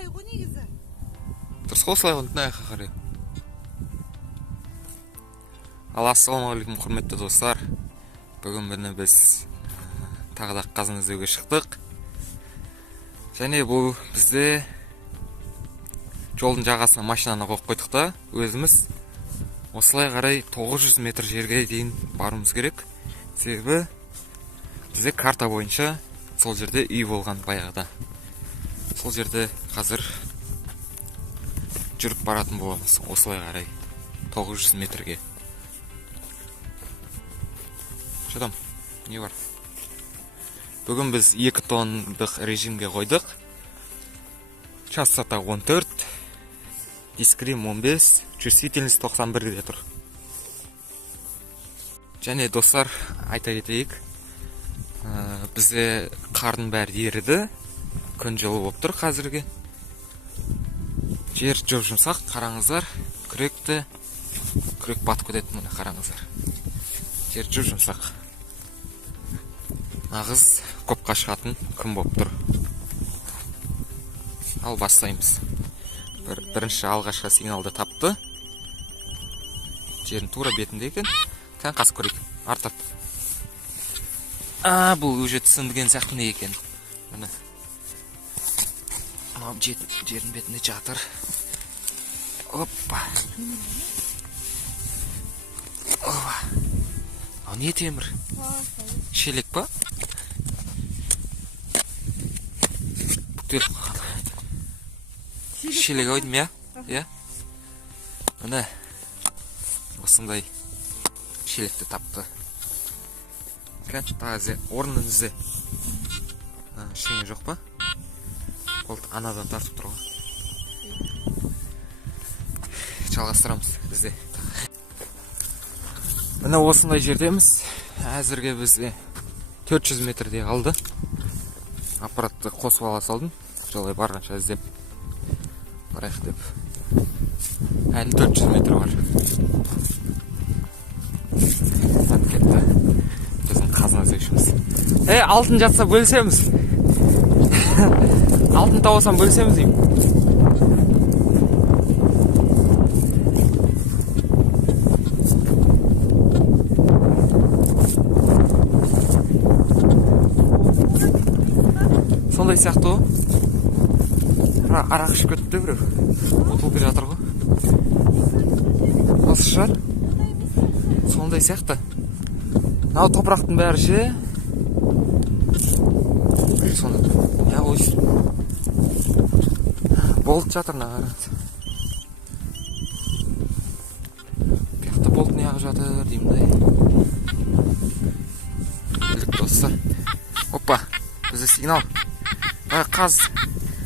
былай ғой негізі. Дұрыс қой, осылай ғой, мына жаққа қарай. Ал ассалаумағалейкум құрметті достар. Бүгін міне біз тағы да қазын іздеуге шықтық. Және бұл бізде жолдың жағасына машинаны қойып қойдық та, өзіміз осылай қарай 900 метр жерге дейін баруымыз керек. Себебі бізде карта бойынша сол жерде үй болған баяғыда. Сол жерде қазір жүріп баратын боламыз осылай қарай 900 метрге. Шадам, не бар? Бүгін біз 2 тонндық режимге қойдық. Частота 14, дискрим 15, чувствительность 91-де тұр. Және достар, айта кетейік, бізде қардың бәрі еріді, күн жылы болып тұр қазірге. Жер жоп жұмсақ, қараңыздар, күрек батып кетеді, міне қараңыздар. Жер жоп жұмсақ. Нағыз көпқа шығатын күн болып тұр. Ал бастаймыз. Бірінші алғашқы сигналды тапты. Жердің тура бетінде екен. Кән қасып көрейік. Артап. Бұл уже түсіндіген сияқты не екен. Міне. Жердің бетінде жатыр. Опа. Опа. Не темір? Шелек па? Шелек ойдым, я? Міне. Осындай шелекті тапты. Тазы, орнын ізі. Шеңе жоқ па? Ол анадан тартып тұр ғой. Жалғастырамыз бізде. Міне осындай жердеміз. Әзірге бізде 400 метрде қалды. Аппаратты қосып ала салдым. Жолай барғанша іздеп барайық деп. Әлі 400 метр бар. Кетті. Біздің қазына іздеушіміз. Алтын жатса бөлсеміз. Алтын тауысам бөлсеміз деймін. Сондай сияқты ғой. Арақ ішіп кетті біреу. Отыл келе жатыр ғой. Осы шығар. Сондай сияқты. Мынау топырақтың бәрі ше. Я ойсы. Болт жатыр нағарат. Бұяқты болт не ағып жатыр деймді. Білік достар. Опа, бізде сигнал. Қаз.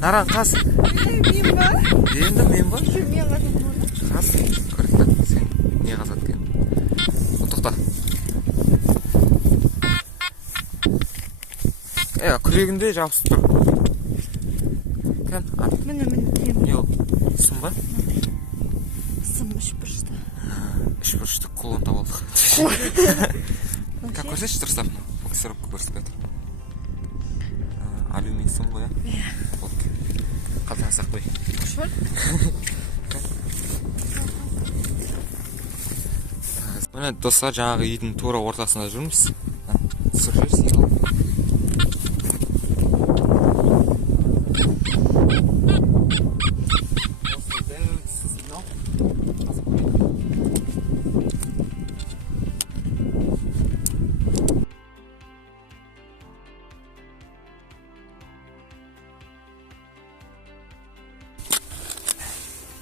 Наран қаз. Мен ба? Енді мен ба? Мен қазып болды. Қаз. Көрікті. Сен не қазат кен? Тоқта. Күрегінде жабысып тұр. Міне. Не ол? Сым ба? Сым үшбұрышты. Үшбұрышты қолын табалдық. Көрсетші тұрыстап. Фокусировка көрсетіп кетір. Алюминий сым ғой, я? Қалтаны сақ қой. Күш бар? Міне достар, жаңағы үйдің тура ортасында жүрміз. Түсіршер сигнал.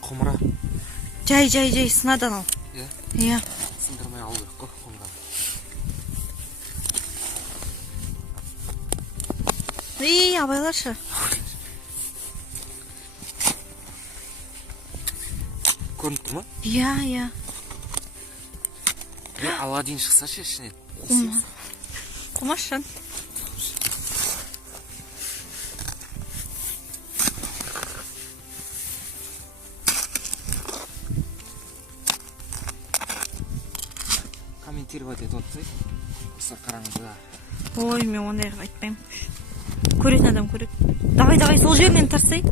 Құмыра. Жай, сынадан ал. Иә. Сындырмай алу керек қой құмыраны. Абайларшы. Көрініп тұр ма? Иә. Аладдин шықса ше ішінен. Құмашын. комментировать етіп отырсай, осы қараңызда. Ой, мен ондай айтпаймын. Көретін адам көреді. Давай, сол жерінен тарсай.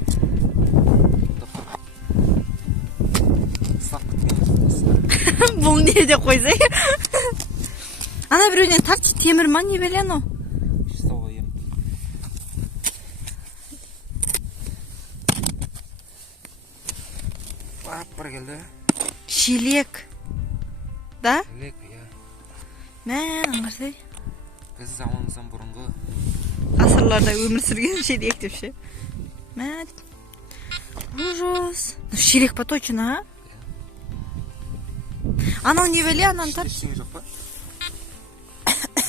не деп қойсай. Ана біреуден тарт, темір ма не беле анау? Бір келді. Шелек. Да? Шелек, иә. Мән, аңғарсай. Біз заманымыздан бұрынғы. Ғасырларда өмір сүрген шелек деп ше. Мән. Ужас. Шелек па точно, а? Анау не беле, анан тарт. Ештеңе жоқ па?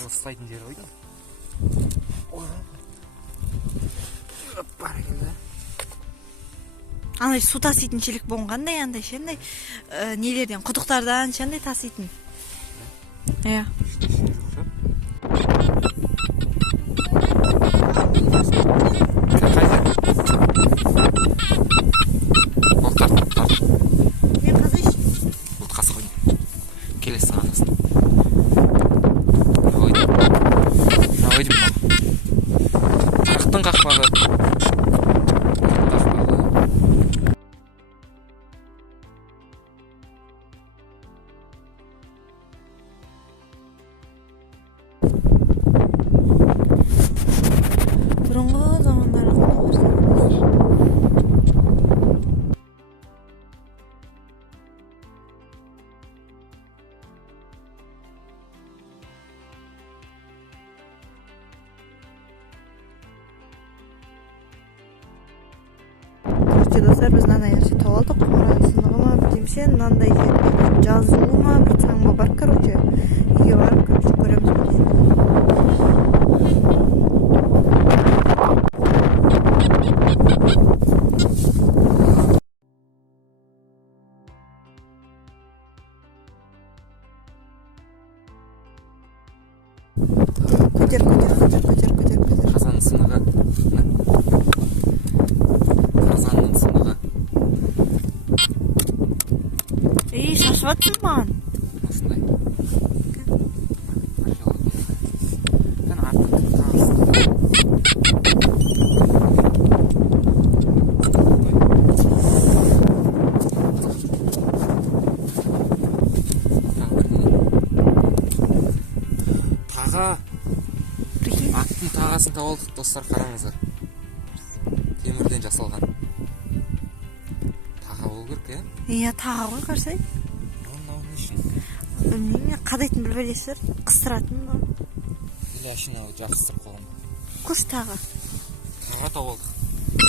Ұстайтын жері ойды. Бар келді. Андай су таситын шелек болғандай, андай шендай нелерден, құдықтардан шендай таситын. Иә. Мен қазір ішін. Бұл қасы қойын. Келесі сағанасын. Ойдым мам. Тарықтың қақпағы. Бұрынғы замандағы достар, біз мынандай нәрсе тауып алдық. Қоңырау сынығы ма, білмеймін, мынандай жерде жазуы ма, бір таңба бар, короче. Үйге барып, короче, көреміз бұл енді. Көтер. Қазанның сынығы. Қазанның сынығы. Ей, шашып атсың маған. Осындай. Таға. Аттың тағасын тауып достар, қараңыздар. Темірден жасалған. Таға болу керек, е? Иә, таға ғой, қарсай. Мынау не үшін? Білмеймін, қадайтын білбелесір, қыстыратын ба? Или ашын ау жақсыстырып қойған ба? Күш тағы. Таға тауып алдық.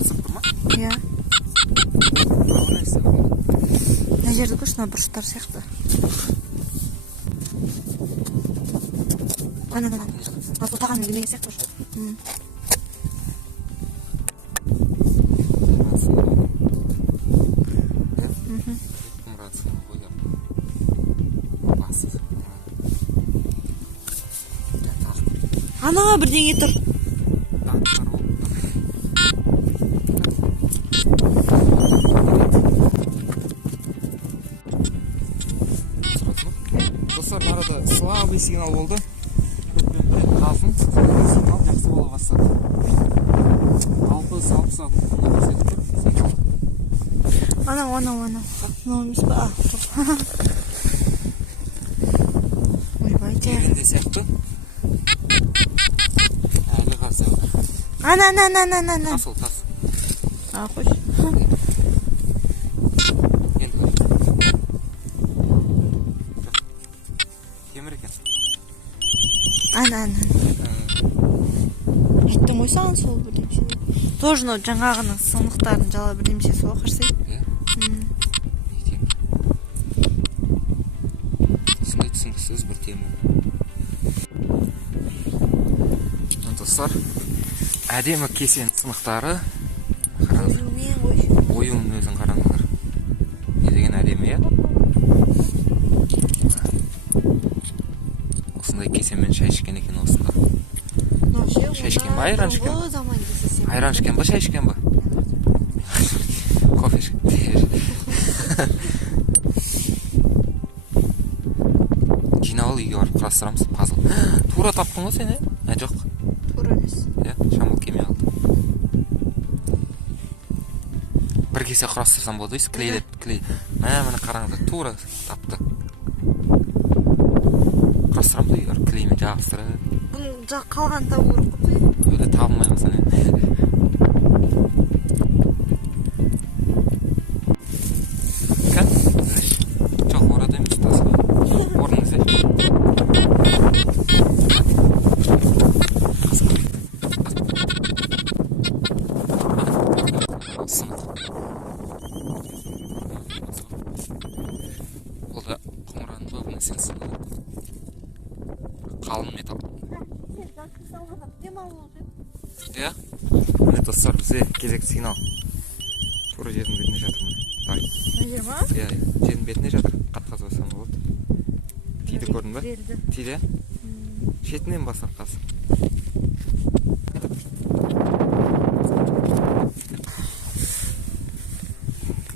Қызық тұр ма? Иә. Несі? Мына жерді күш, мына бұрыштар сияқты. Ана. Бұл тағаны білмеген сияқты ұшы. Ана бірдеңе тұр. Достар, арада слабый сигнал болды. Қазын сигнал жақсы бола бастады. 60 Ана. Мынау емес па? Ойбай, Дегенде сияқты. Әлі қарсы. Ана. Тас ол, тас. Қош. Темір екен. Ана. Айттым ғой саған сол бірдемше. Тоже жаңағының сынықтарын жала бірдемшесі ғой, қарсай. Сондай түсініксіз бір темір. Достар, әдемі кесен сынықтары. Ойуын өзін қараңыздар. Не деген әдемі, е? Осындай кесенмен шай ішкен екен осында. Шай ішкен ба, айран ішкен ба? Айран ішкен ба, шай ішкен ба? Кофе ішкен. Жинауыл үйге барып құрастырамыз, пазыл. Тура тапқың ғой сен, е? Жоқ. Тура емес. Шамыл кеме алды. Бір кесе құрастырсам болды, клей. Міне қараңыздар, тура тапты. жабыстырамыз егер клеймен жабыстырып Бұны қалған табу керек қой. öyle табылмай қалса не. Kan, знаешь, çok orada mı tutasın? Orada ne? Ол да құмыраның ба бұл несен сынығы. Қалын металл. Иә? Міне достар, бізде кезекті сигнал. Тура жердің бетіне жатыр міне. Ай. Жер ма? Иә, жердің бетіне жатыр. Қатқаз бассам болады. Тиді көрдің ба? Тиді? Шетінен басар қаз.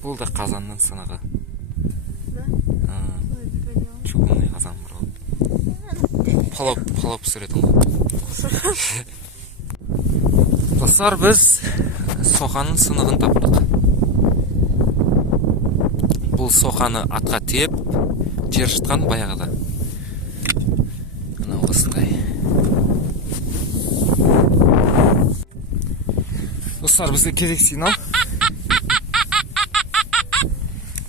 Бұл да қазанның сынығы. Чугунный қазан бар. Палау пісіретін ғой. Достар, біз соқаның сынығын таптық. Бұл соқаны атқа теп, жер жытқан баяғыда. Мына осындай. Достар, бізде керек сигнал.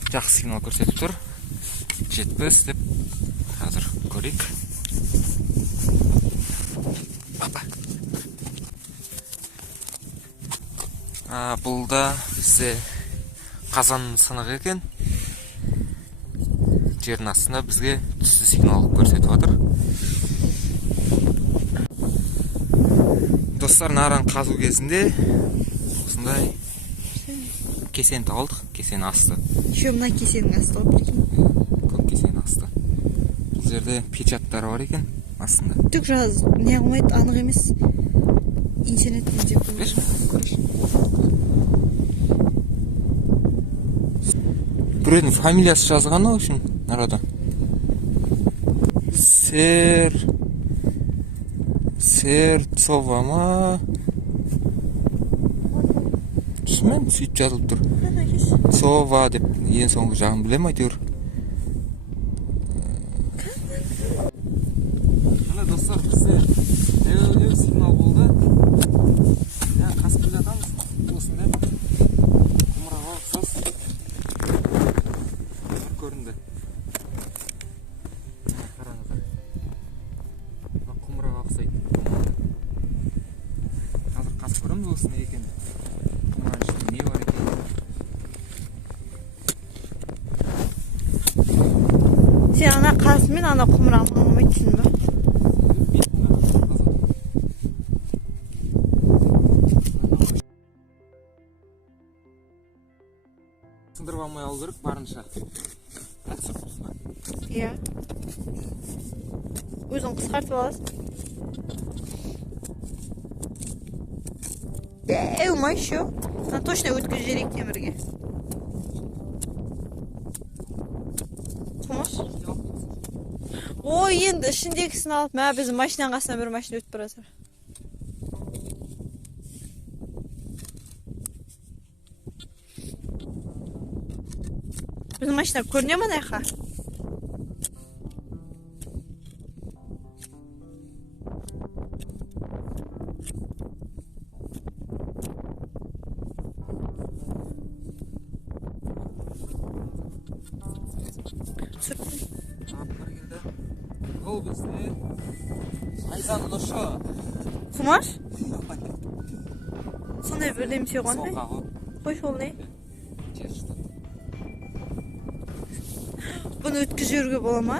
Жақсы сигнал көрсетіп тұр. Жетпіс деп қазір көрейік. Бұл да бізде қазанның сынығы екен. Жердің астында бізге түсті сигнал көрсетіп отыр. Достар, наран қазу кезінде осындай кесен тауылдық. Кесен асты. Еще мына кесенің асты ғой, прикинь. Көк кесен асты. Бұл жерде печаттары бар екен астында. Түк жаз не қылмайды, анық емес. Интернеттен жеп көрейін. Біреудің фамилиясы жазғаны үшін арада. Серцова ма? Түсінмеймін, сөйтіп жазылып тұр. Сова деп ең соңғы жағын білем әйтеуір. Міне достар, бізде әуелеу сигнал болды. Қасып келе жатамыз. Осындай құмыраға ұқсас көрінді. Қараңыздар. Құмыраға ұқсайды. Қазір қасып көреміз осыны екен. Құмыраның ішінде не бар екен? Сен ана қазымен ана құмырағын алмайды түсін бе? Сындырып алмай алу керек барынша. Иә. Өзің қысқартып аласың. Ма еще? Точно өткізіп жіберейік темірге. Құмыш? Ой, енді ішіндегісін алып, мә біздің машинаның қасынан бір машина өтіп бара жатыр. Біздің машина көріне ме наяққа? Ол бізде Айзан ұшы. Құмаш? Сондай бірдемсе қондай? Қой сол не? Бұны өткізіп жіберуге бола ма?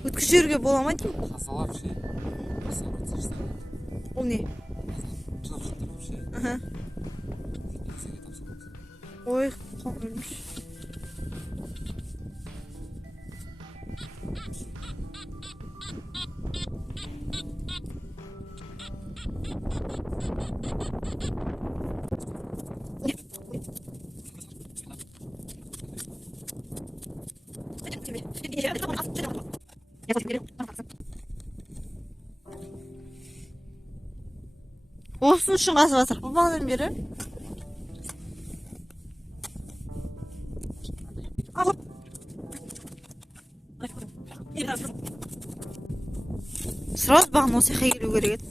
Өткізіп жіберуге бола ма деймін? Қасалап ше. Ол не? Жылып ше. Ой, қоңырмыш. Olsun үшін қазып жатыр. Бұл бағадан бері. сразу бағын осы жаққа келу керек еді.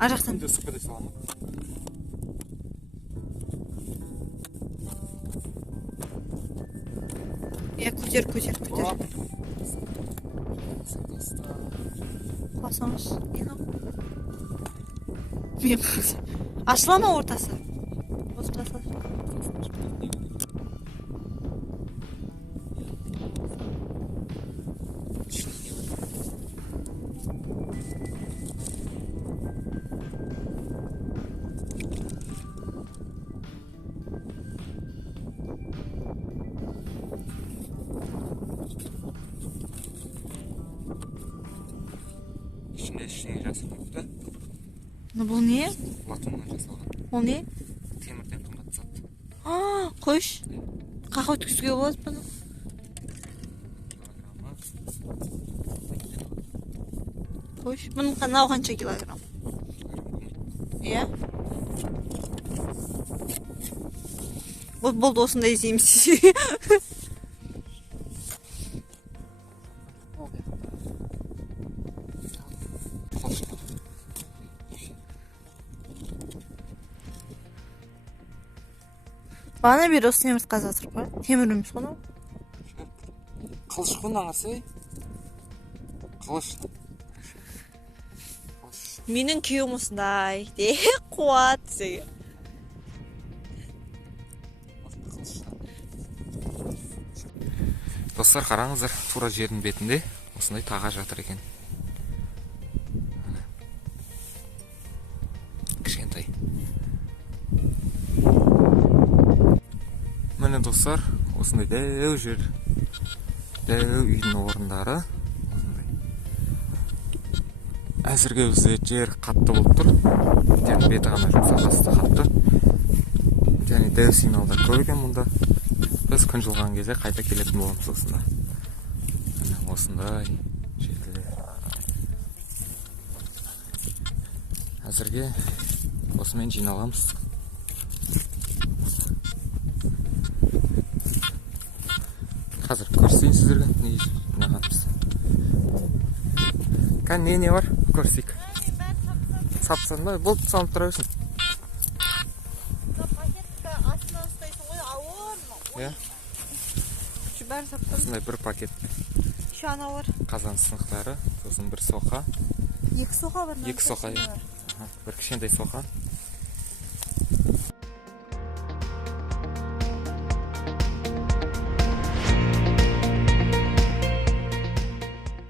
Ар жақтан. Күнде ысып кете саламын. Көтер. Басамыз. Мен ашыла ма ортасы? Осы басылар. Ішіне жасалыпты. Бұл не? Латуннан жасалған. Ол не? Темірден қымбат зат. Қойш. Қақы өткізуге болады бұны? Қойш. Бұның қанау қанша килограмм? Иә? Болды осындай іздейміз. Bana bir осы темір қаза тұрып бар. Темір емес қой. Қылыш қой аңасы. Қылыш. Менің күйеуім осындай. Де қуат деген. Достар, қараңыздар, тура жердің бетінде осындай таға жатыр екен. Кішкентай. Міне достар, осындай дәу жер, дәу үйдің орындары. Әзірге бізде жер қатты болып тұр. Жердің беті ғана жұмсақ, асты қатты. Және дәу сигналдар көп екен мұнда. Біз күн жылған кезде қайта келетін боламыз осында. Осындай жерде. Әзірге осымен жиналамыз. Қазір көрсетейін сіздерге не жинағанымызды. Не бар? Көрсетейік. Сапсан ба? Болды, салып тұра берсін. Осындай бір пакет қазан сынықтары, сосын бір соқа. Екі соқа бар. Екі соқа, бір кішкентай соқа.